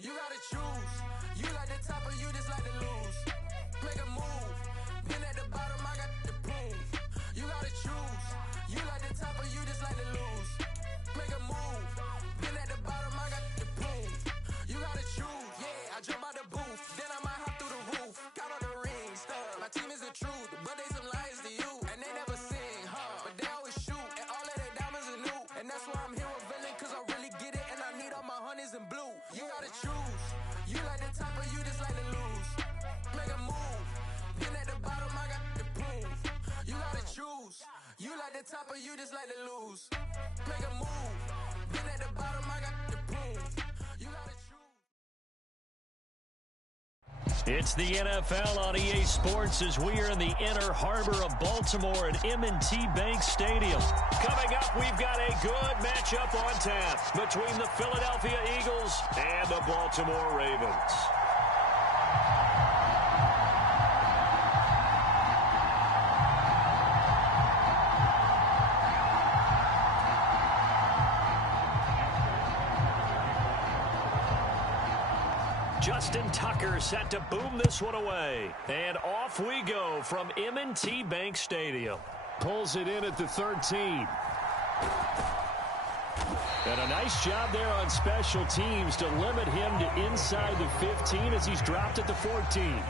You gotta choose. You like the top or you just like to lose. Make a move. Been at the bottom, I got the proof. You gotta choose. You like the top or you just like to lose. Make a move. Been at the bottom, I got the proof. You gotta choose. Yeah, I jump out the booth. Then I might hop through the roof. Count all the rings, stuff. My team is the truth, but they some liars to you. And they never sing, but they always shoot. And all of their diamonds are new. And that's why I'm here with villain, cause I really get it. And I need all my honeys in blue. You gotta choose. You like the top or you just like to lose. Make a move. Been at the bottom, I got the proof. You gotta choose. You like the top or you just like to lose. Make a move. Been at the bottom, I got the proof. You gotta choose. It's the NFL on EA Sports as we are in the inner harbor of Baltimore at M&T Bank Stadium. Coming up, we've got a good matchup on tap between the Philadelphia Eagles and the Baltimore Ravens. Justin Tucker set to boom this one away. And off we go from M&T Bank Stadium. Pulls it in at the 13. And a nice job there on special teams to limit him to inside the 15 as he's dropped at the 14.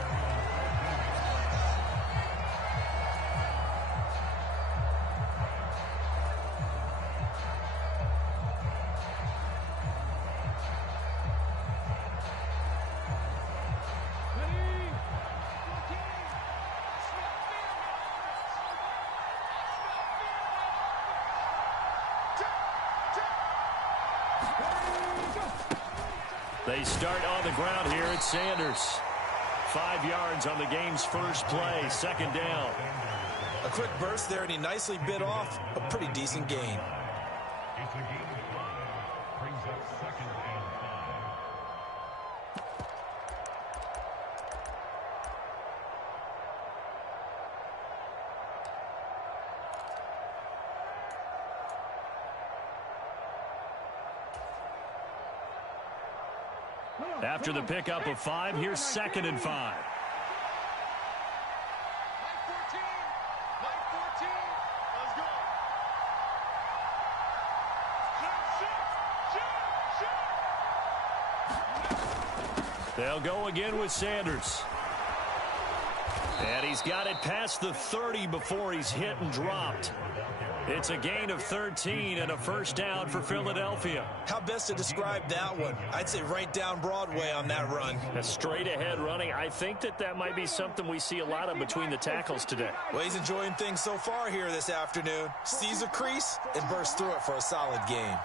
They start on the ground here at Sanders. 5 yards on the game's first play, second down. A quick burst there, and he nicely bit off a pretty decent gain. After the pickup of 5, here's 2nd and 5. They'll go again with Sanders. And he's got it past the 30 before he's hit and dropped. It's a gain of 13 and a first down for Philadelphia. How best to describe that one? I'd say right down Broadway on that run. A straight ahead running. I think that might be something we see a lot of between the tackles today. Well, he's enjoying things so far here this afternoon. Sees a crease and bursts through it for a solid gain.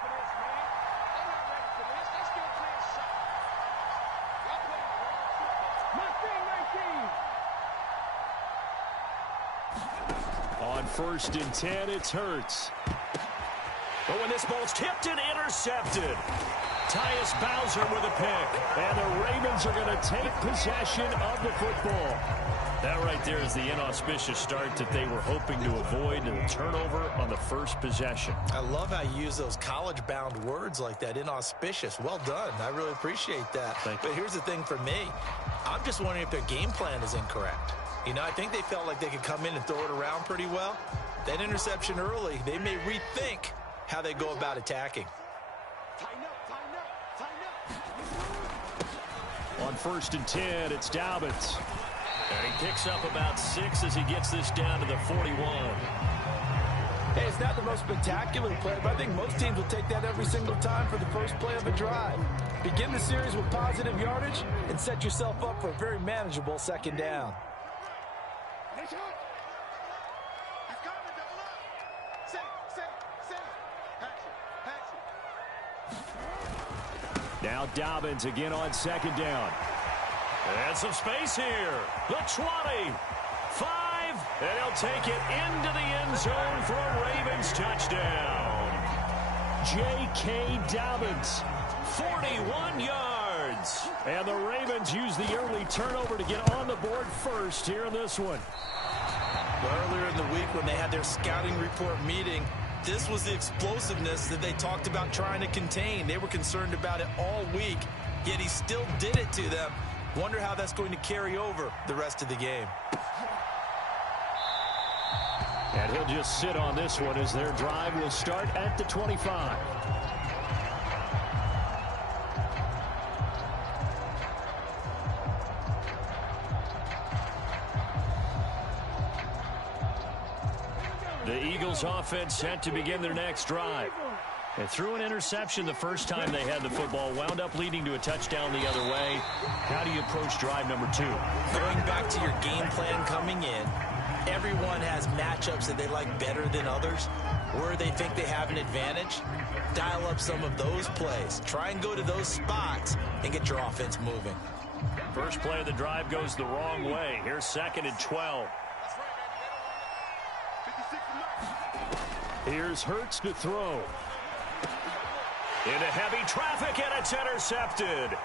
On 1st and 10, it's Hurts. But when this ball's tipped and intercepted, Tyus Bowser with a pick. And the Ravens are going to take possession of the football. That right there is the inauspicious start that they were hoping to avoid, and the turnover on the first possession. I love how you use those college-bound words like that, inauspicious. Well done. I really appreciate that. But here's the thing for me. I'm just wondering if their game plan is incorrect. You know, I think they felt like they could come in and throw it around pretty well. That interception early, they may rethink how they go about attacking. On 1st and 10, it's Dobbins. And he picks up about 6 as he gets this down to the 41. Hey, it's not the most spectacular play, but I think most teams will take that every single time for the first play of a drive. Begin the series with positive yardage and set yourself up for a very manageable second down. Now Dobbins again on 2nd down. And some space here. The 20, 5, and he'll take it into the end zone for a Ravens touchdown. J.K. Dobbins, 41 yards. And the Ravens use the early turnover to get on the board first here in this one. Earlier in the week when they had their scouting report meeting, this was the explosiveness that they talked about trying to contain. They were concerned about it all week. yet he still did it to them. Wonder how that's going to carry over the rest of the game. And he'll just sit on this one as their drive will start at the 25. The Eagles offense set to begin their next drive. They threw an interception the first time they had the football, wound up leading to a touchdown the other way. How do you approach drive number 2? Going back to your game plan coming in, everyone has matchups that they like better than others, where they think they have an advantage. Dial up some of those plays. Try and go to those spots and get your offense moving. First play of the drive goes the wrong way. Here's 2nd and 12. Here's Hurts to throw. Into heavy traffic, and it's intercepted.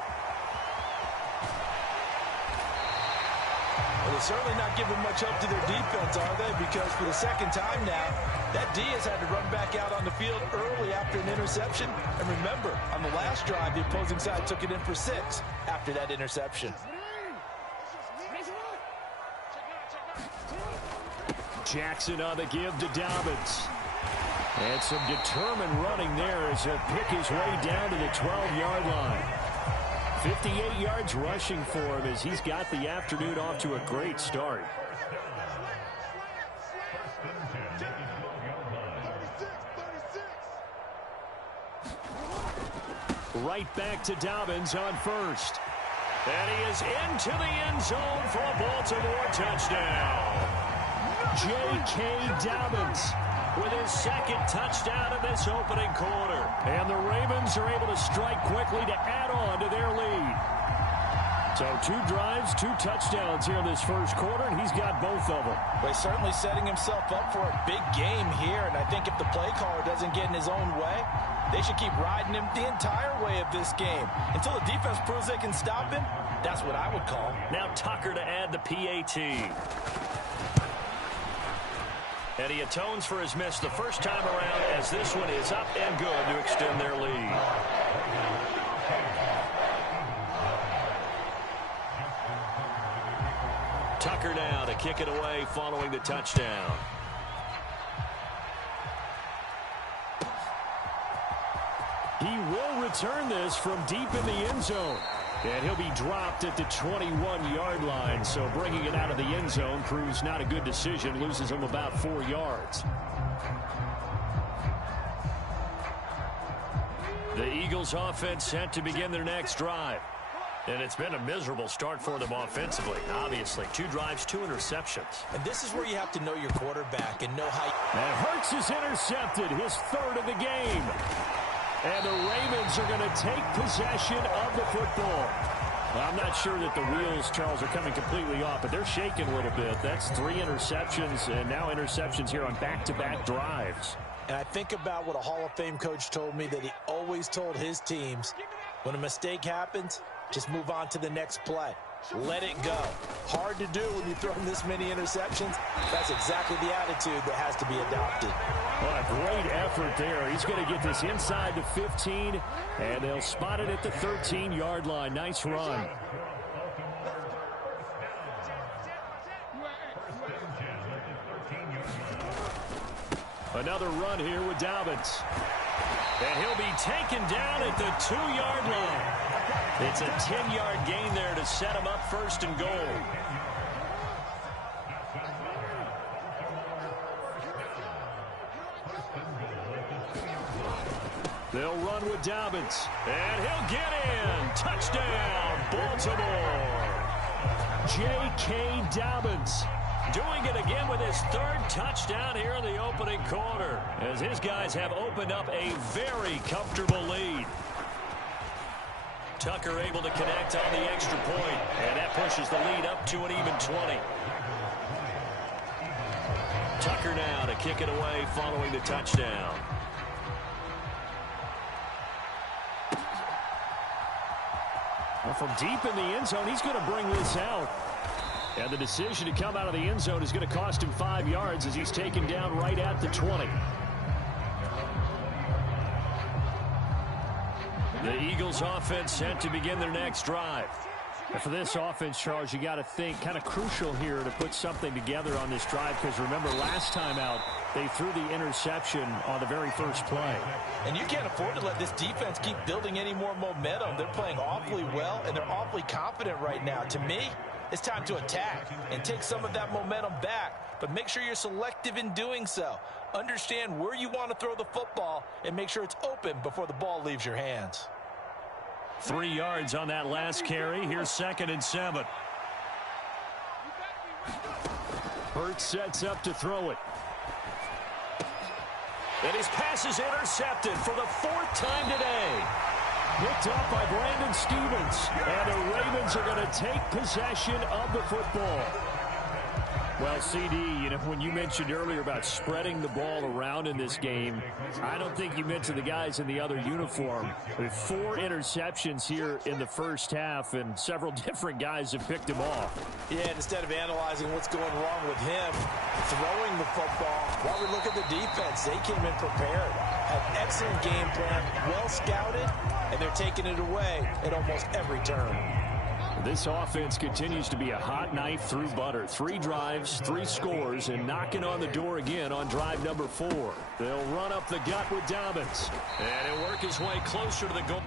Well, they're certainly not giving much help to their defense, are they? Because for the second time now, that D has had to run back out on the field early after an interception. And remember, on the last drive, the opposing side took it in for 6 after that interception. Jackson on the give to Dobbins. And some determined running there as he'll pick his way down to the 12-yard line. 58 yards rushing for him as he's got the afternoon off to a great start. Right back to Dobbins on first. And he is into the end zone for a Baltimore touchdown. J.K. Dobbins with his 2nd touchdown in this opening quarter. And the Ravens are able to strike quickly to add on to their lead. So 2 drives, 2 touchdowns here in this first quarter, and he's got both of them. Well, he's certainly setting himself up for a big game here, and I think if the play caller doesn't get in his own way, they should keep riding him the entire way of this game. Until the defense proves they can stop him, that's what I would call. Now Tucker to add the PAT. And he atones for his miss the first time around as this one is up and good to extend their lead. Tucker now to kick it away following the touchdown. He will return this from deep in the end zone. And he'll be dropped at the 21-yard line. So bringing it out of the end zone proves not a good decision. Loses him about 4 yards. The Eagles offense set to begin their next drive. And it's been a miserable start for them offensively. Obviously, 2 drives, 2 interceptions. And this is where you have to know your quarterback and know how. And Hurts is intercepted, his 3rd of the game. And the Ravens are going to take possession of the football. Well, I'm not sure that the wheels, Charles, are coming completely off, but they're shaking a little bit. That's 3 interceptions, and now interceptions here on back-to-back drives. And I think about what a Hall of Fame coach told me that he always told his teams, when a mistake happens, just move on to the next play. Let it go. Hard to do when you throw this many interceptions. That's exactly the attitude that has to be adopted. What a great effort there. He's going to get this inside the 15, and they'll spot it at the 13-yard line. Nice run. Another run here with Dobbins. And he'll be taken down at the 2-yard line. It's a 10-yard gain there to set him up 1st and goal. They'll run with Dobbins. And he'll get in. Touchdown, Baltimore. J.K. Dobbins doing it again with his 3rd touchdown here in the opening quarter, as his guys have opened up a very comfortable lead. Tucker able to connect on the extra point, and that pushes the lead up to an even 20. Tucker now to kick it away following the touchdown. Well, from deep in the end zone, he's going to bring this out. And the decision to come out of the end zone is going to cost him 5 yards as he's taken down right at the 20. The Eagles offense set to begin their next drive. And for this offense, Charles, you got to think kind of crucial here to put something together on this drive, because remember last time out they threw the interception on the very first play. And you can't afford to let this defense keep building any more momentum. They're playing awfully well, and they're awfully confident right now. To me, it's time to attack and take some of that momentum back, but make sure you're selective in doing so. Understand where you want to throw the football and make sure it's open before the ball leaves your hands. 3 yards on that last carry. Here's 2nd and 7. Hurts sets up to throw it. And his pass is intercepted for the 4th time today. Picked up by Brandon Stevens. And the Ravens are going to take possession of the football. Well, CD, you know, when you mentioned earlier about spreading the ball around in this game, I don't think you mentioned the guys in the other uniform. With 4 interceptions here in the first half, and several different guys have picked him off. Yeah, and instead of analyzing what's going wrong with him, throwing the football, while we look at the defense, they came in prepared. Had excellent game plan, well scouted, and they're taking it away at almost every turn. This offense continues to be a hot knife through butter. 3 drives, 3 scores, and knocking on the door again on drive number 4. They'll run up the gut with Dobbins. And he'll work his way closer to the goal.